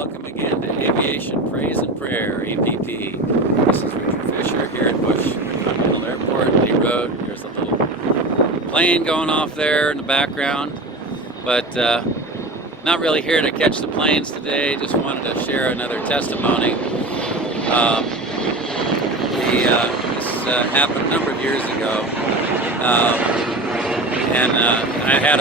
welcome again to Aviation Praise and Prayer, APP. This is Richard Fisher here at Bush Continental Airport, Lee Road. There's a little plane going off there in the background, but not really here to catch the planes today. Just wanted to share another testimony. This happened a number of years ago, and I had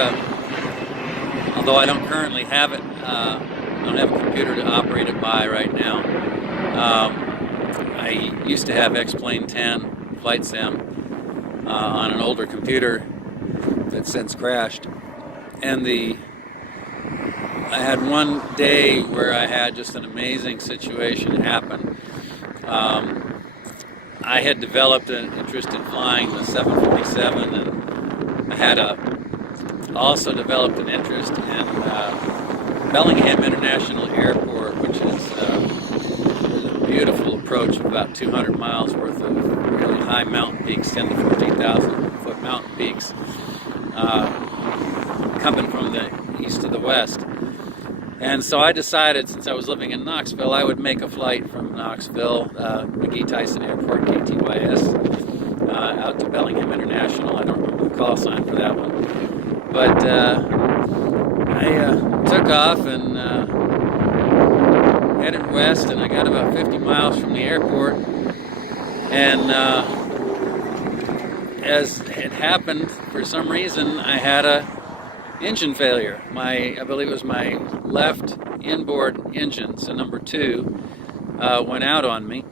although I don't currently have it, I don't have a computer to operate it by right now. I used to have X-Plane 10 Flight Sim on an older computer that's since crashed. And I had one day where I had just an amazing situation happen. I had developed an interest in flying the 747, and I had also developed an interest in Bellingham International Airport, which is a beautiful approach of about 200 miles worth of really high mountain peaks, 10 to 14,000 foot mountain peaks, coming from the east to the west. And so I decided, since I was living in Knoxville, I would make a flight from Knoxville, McGee Tyson Airport, KTYS, out to Bellingham International. I don't remember the call sign for that one. But I took off and headed west, and I got about 50 miles from the airport. And as it happened, for some reason, I had a engine failure. I believe it was my left inboard engine, so number 2, went out on me.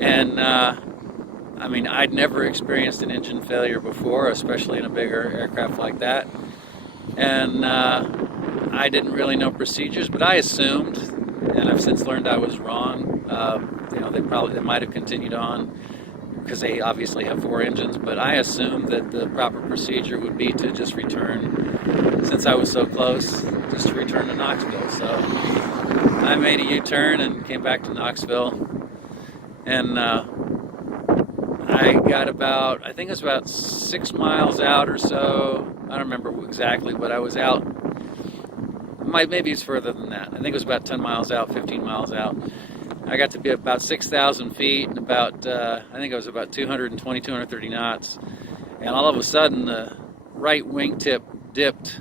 And I mean, I'd never experienced an engine failure before, especially in a bigger aircraft like that. And I didn't really know procedures, but I assumed, and I've since learned I was wrong. They might have continued on because they obviously have 4 engines, but I assumed that the proper procedure would be to just return, since I was so close, just to return to Knoxville. So I made a U-turn and came back to Knoxville, and I got I think it was about 6 miles out or so. I don't remember exactly, but I was out. Maybe it's further than that. I think it was about 10 miles out, 15 miles out. I got to be about 6,000 feet and about, I think it was about 220, 230 knots. And all of a sudden, the right wingtip dipped,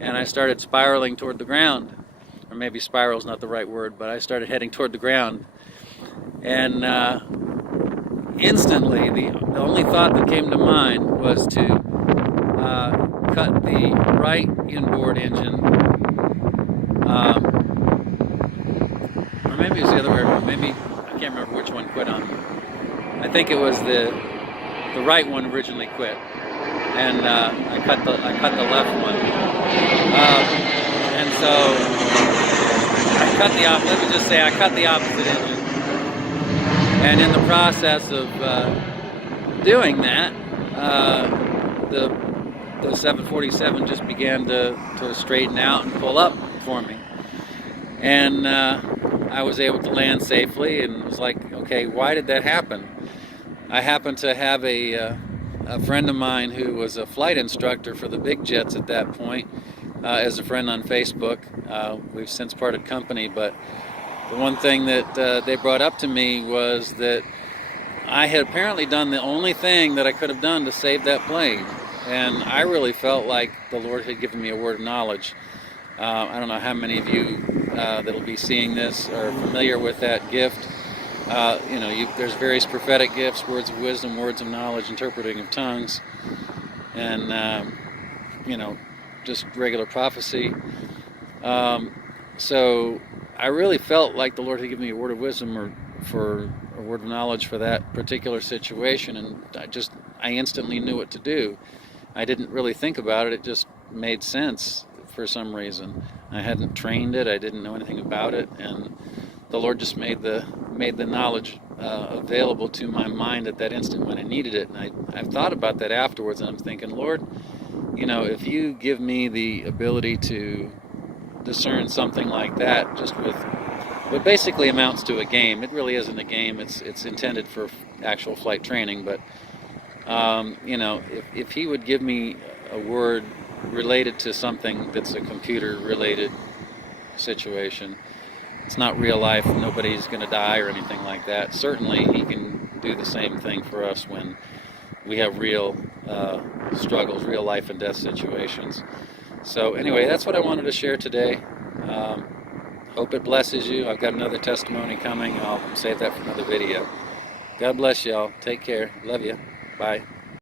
and I started spiraling toward the ground. Or maybe spiral is not the right word, but I started heading toward the ground. And instantly, the only thought that came to mind was to cut the right inboard engine, or maybe it was the other way around. Maybe, I can't remember which one quit on me. I think it was the right one originally quit, and I cut the left one, and so I cut the opposite. Let me just say I cut the opposite engine. And in the process of doing that, the 747 just began to straighten out and pull up for me. And I was able to land safely, and was like, okay, why did that happen? I happened to have a friend of mine who was a flight instructor for the big jets at that point, as a friend on Facebook. We've since parted company, but the one thing that they brought up to me was that I had apparently done the only thing that I could have done to save that plane. And I really felt like the Lord had given me a word of knowledge. I don't know how many of you that'll be seeing this are familiar with that gift. There's various prophetic gifts: words of wisdom, words of knowledge, interpreting of tongues, and just regular prophecy. So I really felt like the Lord had given me a word of wisdom or for a word of knowledge for that particular situation, and I instantly knew what to do. I didn't really think about it; it just made sense for some reason. I hadn't trained it; I didn't know anything about it, and the Lord just made the knowledge available to my mind at that instant when I needed it. And I've thought about that afterwards, and I'm thinking, Lord, if you give me the ability to discern something like that, just with what basically amounts to a game. It really isn't a game. It's intended for actual flight training. But if he would give me a word related to something that's a computer related situation. It's not real life. Nobody's going to die or anything like that. Certainly, He can do the same thing for us when we have real struggles, real life and death situations. So anyway, that's what I wanted to share today. Hope it blesses you. I've got another testimony coming. I'll save that for another video. God bless y'all. Take care. Love you. Bye.